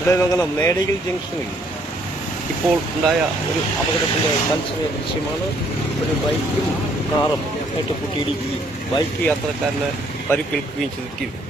ചടയമംഗലം നേടിയിൽ ജംഗ്ഷനിൽ ഇപ്പോൾ ഉണ്ടായ ഒരു അപകടത്തിൻ്റെ തത്സമയ ദൃശ്യമാണ്. ഒരു ബൈക്കും കാറും ആയിട്ട് കൂട്ടിയിടിക്കുകയും ബൈക്ക് യാത്രക്കാരന് പരിക്കേൽക്കുകയും ചെയ്തിരിക്കുന്നു.